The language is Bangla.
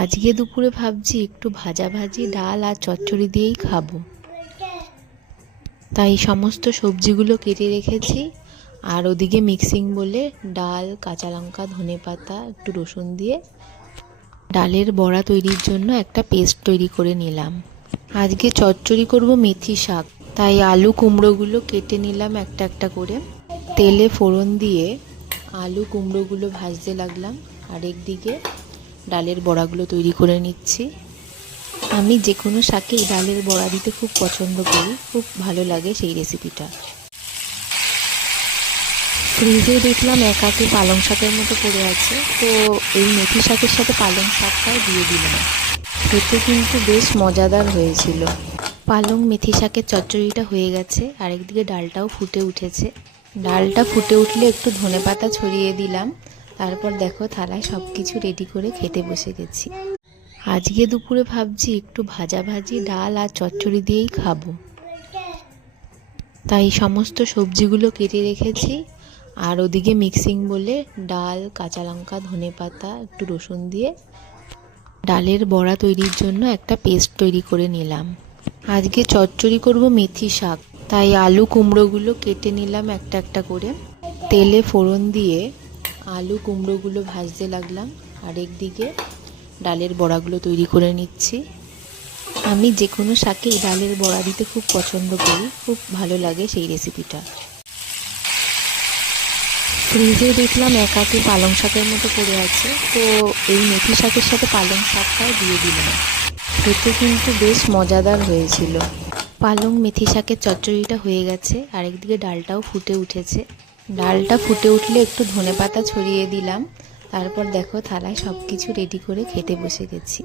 আজকে দুপুরে ভাবছি একটু ভাজাভাজি ডাল আর চচ্চড়ি দিয়েই খাবো। তাই সমস্ত সবজিগুলো কেটে রেখেছি। আর ওদিকে মিক্সিং বলে ডাল, কাঁচা লঙ্কা, ধনেপাতা, একটু রসুন দিয়ে ডালের বড়া তৈরির জন্য একটা পেস্ট তৈরি করে নিলাম। আজকে চচ্চড়ি করব মেথি শাক, তাই আলু কুমড়োগুলো কেটে নিলাম একটা একটা করে। তেলে ফোড়ন দিয়ে আলু কুমড়োগুলো ভাজতে লাগলাম, আর একদিকে ডালের বড়াগুলো তৈরি করে নিচ্ছি। আমি যে কোনো শাকে ডালের বড়া দিতে খুব পছন্দ করি, খুব ভালো লাগে সেই রেসিপিটা। ফ্রিজে দেখলাম এক আঁটি পালং শাকের মতো পড়ে আছে, তো এই মেথি শাকের সাথে পালং শাকটাও দিয়ে দিলাম। খেতে কিন্তু বেশ মজাদার হয়েছিল। পালং মেথি শাকের চচ্চড়িটা হয়ে গেছে, আর একদিকে ডালটাও ফুটে উঠেছে। ডালটা ফুটে উঠলে একটু ধনেপাতা ছড়িয়ে দিলাম। তারপর দেখো থালায় সব কিছু রেডি করে খেতে বসে গেছি। আজকে দুপুরে ভাবছি একটু ভাজাভাজি ডাল আর চচ্চড়ি দিয়েই খাবো। তাই সমস্ত সবজিগুলো কেটে রেখেছি। আর ওদিকে মিক্সিং বলে ডাল, কাঁচা লঙ্কা, ধনেপাতা, একটু রসুন দিয়ে ডালের বড়া তৈরির জন্য একটা পেস্ট তৈরি করে নিলাম। আজকে চচ্চড়ি করব মেথি শাক, তাই আলু কুমড়োগুলো কেটে নিলাম একটা একটা করে। তেলে ফোড়ন দিয়ে আলু কুমড়োগুলো ভাজতে লাগলাম, আর একদিকে ডালের বড়াগুলো তৈরি করে নিচ্ছি। আমি যে কোনো শাকে ডালের বড়া দিতে খুব পছন্দ করি, খুব ভালো লাগে সেই রেসিপিটা। ফ্রিজে দেখলাম এক আঁটি পালং শাকের মতো পড়ে আছে, তো এই মেথি শাকের সাথে পালং শাকটাও দিয়ে দিলাম। খেতে কিন্তু বেশ মজাদার হয়েছিল। পালং মেথি শাকের চচ্চড়িটা হয়ে গেছে, আর একদিকে ডালটাও ফুটে উঠেছে। ডালটা ফুটে উঠলে একটু ধনেপাতা ছড়িয়ে দিলাম। তারপর দেখো থালায় সব কিছু রেডি করে খেতে বসে গেছি।